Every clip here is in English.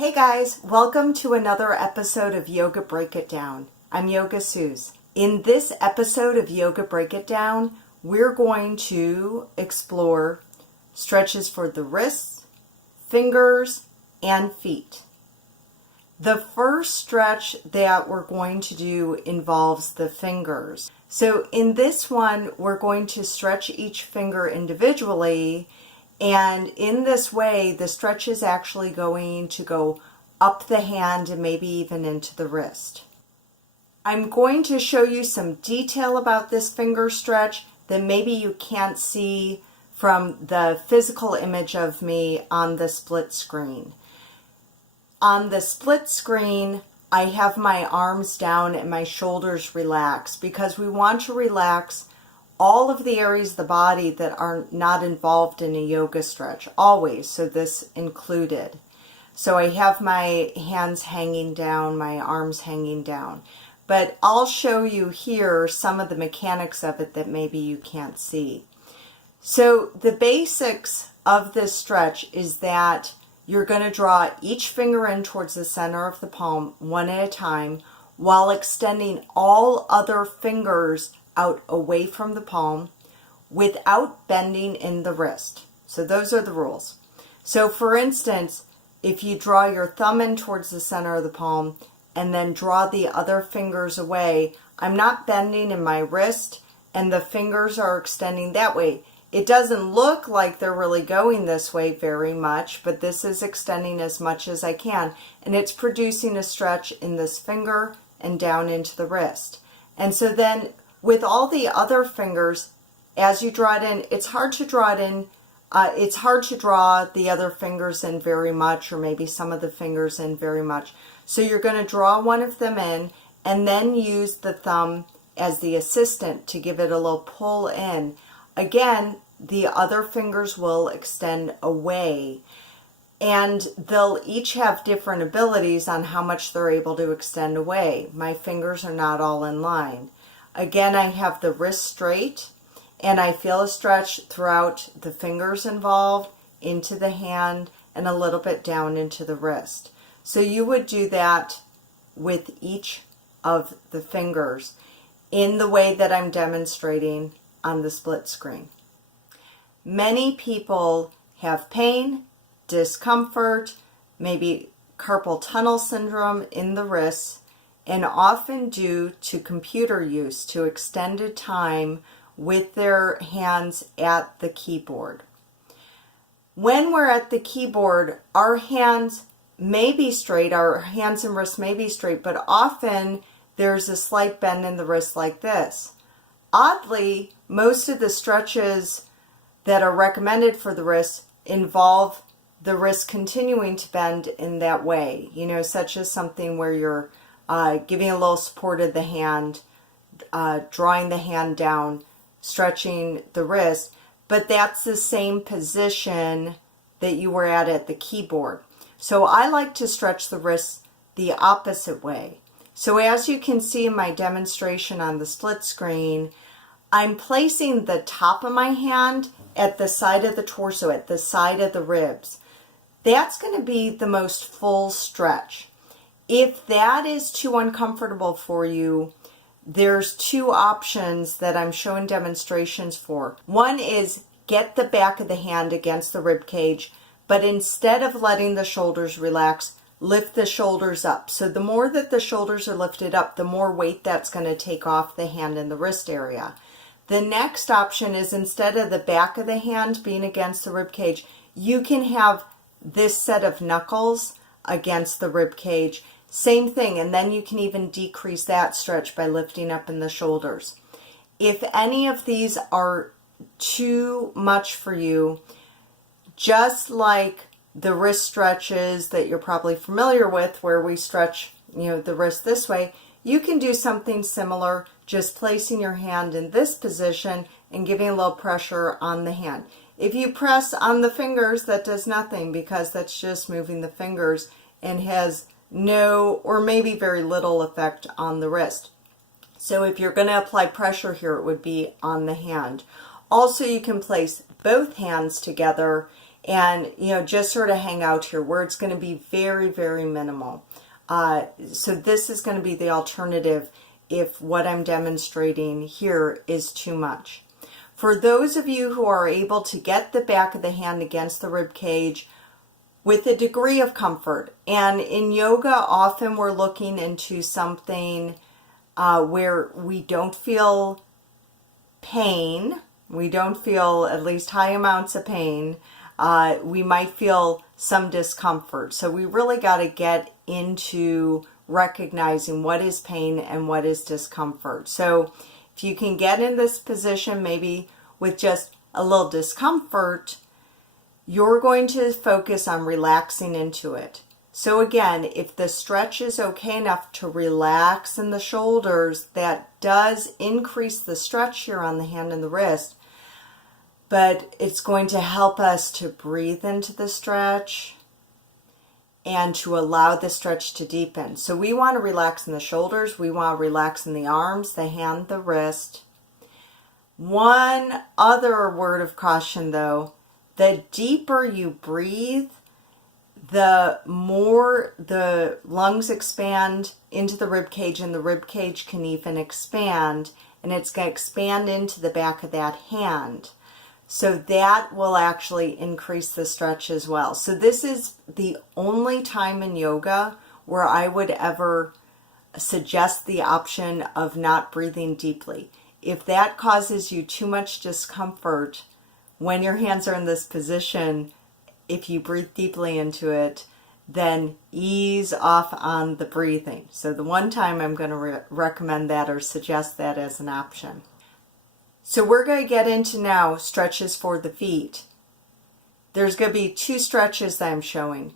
Hey guys, welcome to another episode of Yoga Break It Down. I'm Yoga Suze. In this episode of Yoga Break It Down, we're going to explore stretches for the wrists, fingers, and feet. The first stretch that we're going to do involves the fingers. So in this one, we're going to stretch each finger individually, and in this way, the stretch is actually going to go up the hand and maybe even into the wrist. I'm going to show you some detail about this finger stretch that maybe you can't see from the physical image of me on the split screen. On the split screen, I have my arms down and my shoulders relaxed because we want to relax all of the areas of the body that are not involved in a yoga stretch, always, so this included. So I have my hands hanging down, my arms hanging down. But I'll show you here some of the mechanics of it that maybe you can't see. So the basics of this stretch is that you're going to draw each finger in towards the center of the palm one at a time while extending all other fingers out away from the palm without bending in the wrist. So those are the rules. So for instance, if you draw your thumb in towards the center of the palm and then draw the other fingers away, I'm not bending in my wrist and the fingers are extending that way. It doesn't look like they're really going this way very much, but this is extending as much as I can, and it's producing a stretch in this finger and down into the wrist. And so then with all the other fingers, as you draw it in, it's hard to draw it in. It's hard to draw the other fingers in very much, or maybe some of the fingers in very much. So you're going to draw one of them in and then use the thumb as the assistant to give it a little pull in. Again, the other fingers will extend away, and they'll each have different abilities on how much they're able to extend away. My fingers are not all in line. Again, I have the wrist straight, and I feel a stretch throughout the fingers involved, into the hand, and a little bit down into the wrist. So you would do that with each of the fingers in the way that I'm demonstrating on the split screen. Many people have pain, discomfort, maybe carpal tunnel syndrome in the wrists, and often due to computer use, to extended time with their hands at the keyboard. When we're at the keyboard, our hands may be straight, our hands and wrists may be straight, but often there's a slight bend in the wrist like this. Oddly, most of the stretches that are recommended for the wrist involve the wrist continuing to bend in that way, such as something where you're giving a little support of the hand, drawing the hand down, stretching the wrist, but that's the same position that you were at the keyboard. So I like to stretch the wrists the opposite way. So as you can see in my demonstration on the split screen, I'm placing the top of my hand at the side of the torso, at the side of the ribs. That's going to be the most full stretch. If that is too uncomfortable for you, there's two options that I'm showing demonstrations for. One is get the back of the hand against the rib cage, but instead of letting the shoulders relax, lift the shoulders up. So the more that the shoulders are lifted up, the more weight that's going to take off the hand and the wrist area. The next option is instead of the back of the hand being against the rib cage, you can have this set of knuckles against the rib cage. Same thing, and then you can even decrease that stretch by lifting up in the shoulders. If any of these are too much for you, just like the wrist stretches that you're probably familiar with where we stretch the wrist this way, you can do something similar, just placing your hand in this position and giving a little pressure on the hand. If you press on the fingers, that does nothing because that's just moving the fingers and has no or maybe very little effect on the wrist. So if you're going to apply pressure here, it would be on the hand. Also, you can place both hands together and just sort of hang out here where it's going to be very, very minimal. So this is going to be the alternative if what I'm demonstrating here is too much. For those of you who are able to get the back of the hand against the rib cage with a degree of comfort, and in yoga often we're looking into something where we don't feel pain, we don't feel at least high amounts of pain, we might feel some discomfort. So we really got to get into recognizing what is pain and what is discomfort. So if you can get in this position maybe with just a little discomfort, you're going to focus on relaxing into it. So again, if the stretch is okay enough to relax in the shoulders, that does increase the stretch here on the hand and the wrist, but it's going to help us to breathe into the stretch and to allow the stretch to deepen. So we want to relax in the shoulders, we want to relax in the arms, the hand, the wrist. One other word of caution though, the deeper you breathe, the more the lungs expand into the rib cage, and the rib cage can even expand, and it's going to expand into the back of that hand. So that will actually increase the stretch as well. So this is the only time in yoga where I would ever suggest the option of not breathing deeply. If that causes you too much discomfort when your hands are in this position, if you breathe deeply into it, then ease off on the breathing. So the one time I'm going to recommend that or suggest that as an option. So we're going to get into now stretches for the feet. There's going to be two stretches that I'm showing.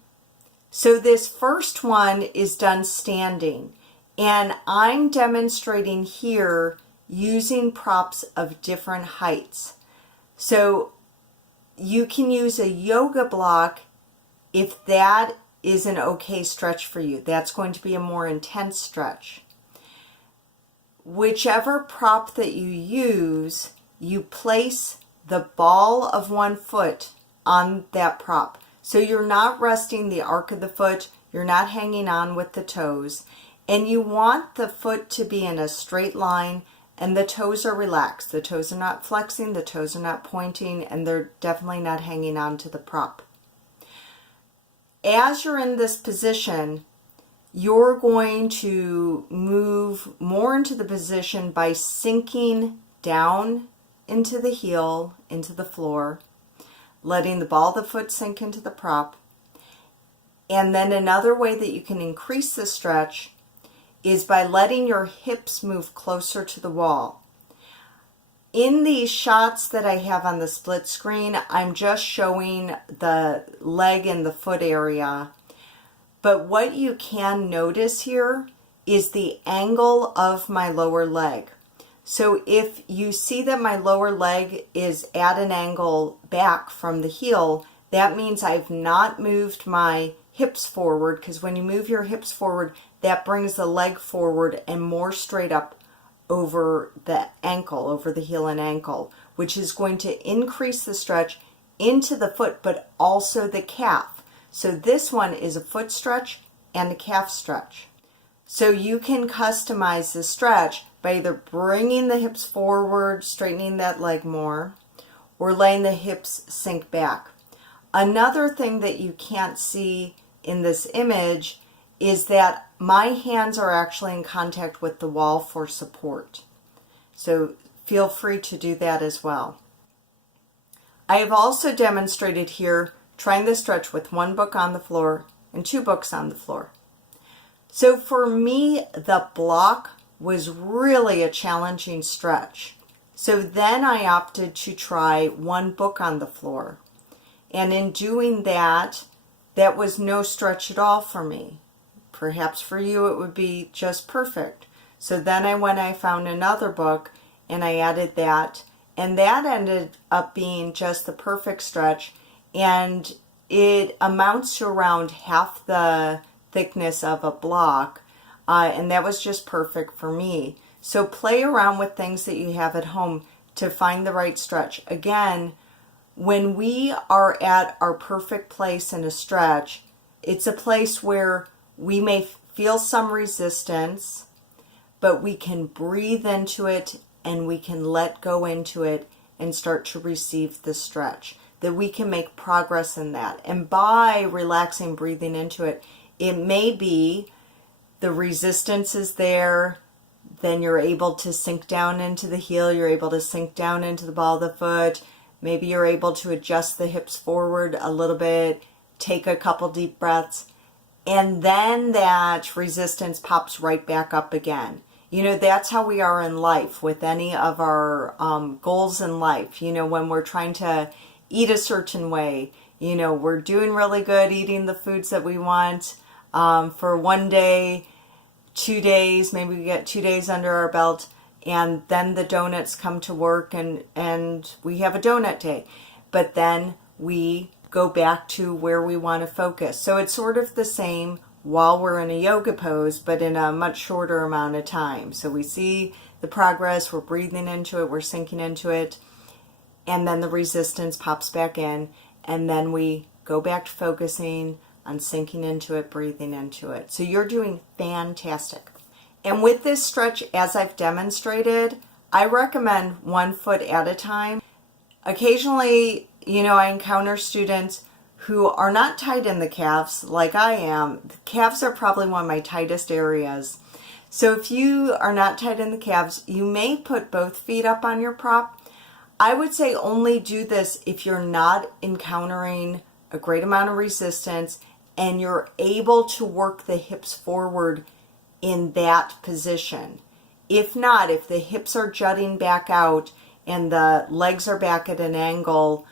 So this first one is done standing, and I'm demonstrating here using props of different heights. So you can use a yoga block if that is an okay stretch for you. That's going to be a more intense stretch. Whichever prop that you use, you place the ball of one foot on that prop. So you're not resting the arc of the foot, you're not hanging on with the toes, and you want the foot to be in a straight line and the toes are relaxed. The toes are not flexing, the toes are not pointing, and they're definitely not hanging on to the prop. As you're in this position, you're going to move more into the position by sinking down into the heel, into the floor, letting the ball of the foot sink into the prop. And then another way that you can increase the stretch is by letting your hips move closer to the wall. In these shots that I have on the split screen, I'm just showing the leg and the foot area. But what you can notice here is the angle of my lower leg. So if you see that my lower leg is at an angle back from the heel, that means I've not moved my hips forward, because when you move your hips forward, that brings the leg forward and more straight up over the ankle, over the heel and ankle, which is going to increase the stretch into the foot, but also the calf. So this one is a foot stretch and a calf stretch. So you can customize the stretch by either bringing the hips forward, straightening that leg more, or letting the hips sink back. Another thing that you can't see in this image is that my hands are actually in contact with the wall for support. So feel free to do that as well. I have also demonstrated here trying the stretch with one book on the floor and two books on the floor. So for me, the block was really a challenging stretch. So then I opted to try one book on the floor. And in doing that, that was no stretch at all for me. Perhaps for you it would be just perfect. So then I found another book and I added that, and that ended up being just the perfect stretch, and it amounts to around half the thickness of a block, and that was just perfect for me. So play around with things that you have at home to find the right stretch. Again, when we are at our perfect place in a stretch, it's a place where we may feel some resistance, but we can breathe into it and we can let go into it and start to receive the stretch. That we can make progress in that. And by relaxing, breathing into it, it may be the resistance is there, then you're able to sink down into the heel, you're able to sink down into the ball of the foot, maybe you're able to adjust the hips forward a little bit, take a couple deep breaths, and then that resistance pops right back up again. You know, that's how we are in life with any of our goals in life. You know, when we're trying to eat a certain way, you know, we're doing really good eating the foods that we want for 1 day, 2 days, maybe we get 2 days under our belt, and then the donuts come to work and we have a donut day. But then we go back to where we want to focus. So it's sort of the same while we're in a yoga pose, but in a much shorter amount of time. So we see the progress, we're breathing into it, we're sinking into it, and then the resistance pops back in, and then we go back to focusing on sinking into it, breathing into it. So you're doing fantastic. And with this stretch, as I've demonstrated, I recommend 1 foot at a time. Occasionally, you know, I encounter students who are not tight in the calves like I am. The calves are probably one of my tightest areas. So if you are not tight in the calves, you may put both feet up on your prop. I would say only do this if you're not encountering a great amount of resistance and you're able to work the hips forward in that position. If not, if the hips are jutting back out and the legs are back at an angle,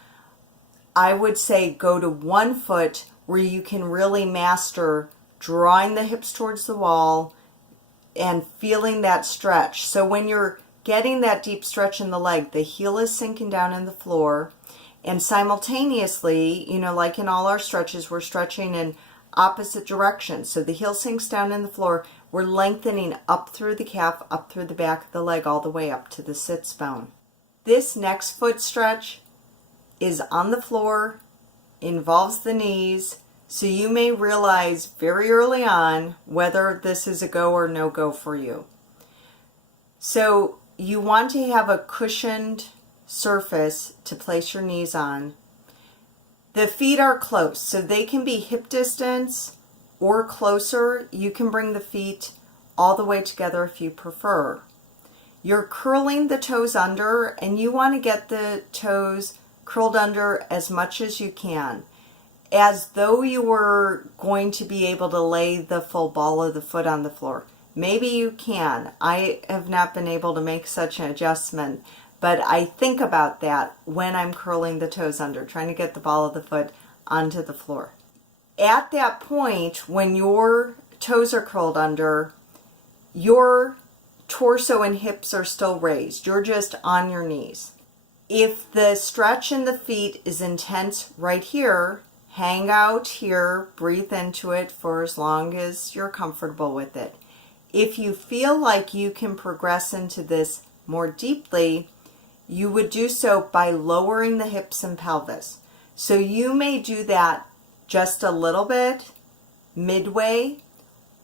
I would say go to 1 foot where you can really master drawing the hips towards the wall and feeling that stretch. So when you're getting that deep stretch in the leg, the heel is sinking down in the floor, and simultaneously, you know, like in all our stretches, we're stretching in opposite directions. So the heel sinks down in the floor, we're lengthening up through the calf, up through the back of the leg, all the way up to the sits bone. This next foot stretch is on the floor, involves the knees, so you may realize very early on whether this is a go or no go for you. So you want to have a cushioned surface to place your knees on. The feet are close, so they can be hip distance or closer. You can bring the feet all the way together if you prefer. You're curling the toes under, and you want to get the toes curled under as much as you can, as though you were going to be able to lay the full ball of the foot on the floor. Maybe you can. I have not been able to make such an adjustment, but I think about that when I'm curling the toes under, trying to get the ball of the foot onto the floor. At that point, when your toes are curled under, your torso and hips are still raised. You're just on your knees. If the stretch in the feet is intense right here, hang out here, breathe into it for as long as you're comfortable with it. If you feel like you can progress into this more deeply, you would do so by lowering the hips and pelvis. So you may do that just a little bit, midway,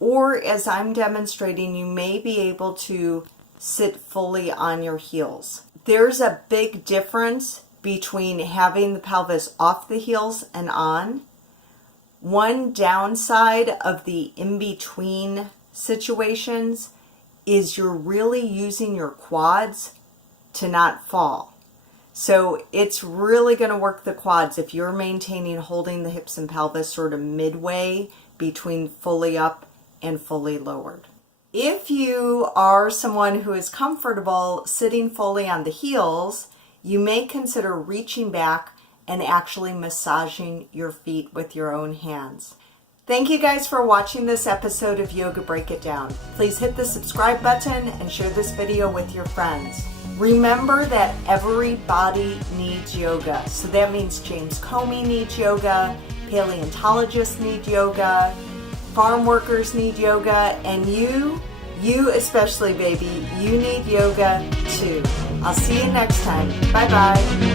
or as I'm demonstrating, you may be able to sit fully on your heels. There's a big difference between having the pelvis off the heels and on. One downside of the in-between situations is you're really using your quads to not fall. So it's really going to work the quads if you're maintaining holding the hips and pelvis sort of midway between fully up and fully lowered. If you are someone who is comfortable sitting fully on the heels, you may consider reaching back and actually massaging your feet with your own hands. Thank you guys for watching this episode of Yoga Break It Down. Please hit the subscribe button and share this video with your friends. Remember that everybody needs yoga. So that means James Comey needs yoga, paleontologists need yoga, farm workers need yoga, and you especially, baby, you need yoga too. I'll see you next time. Bye-bye.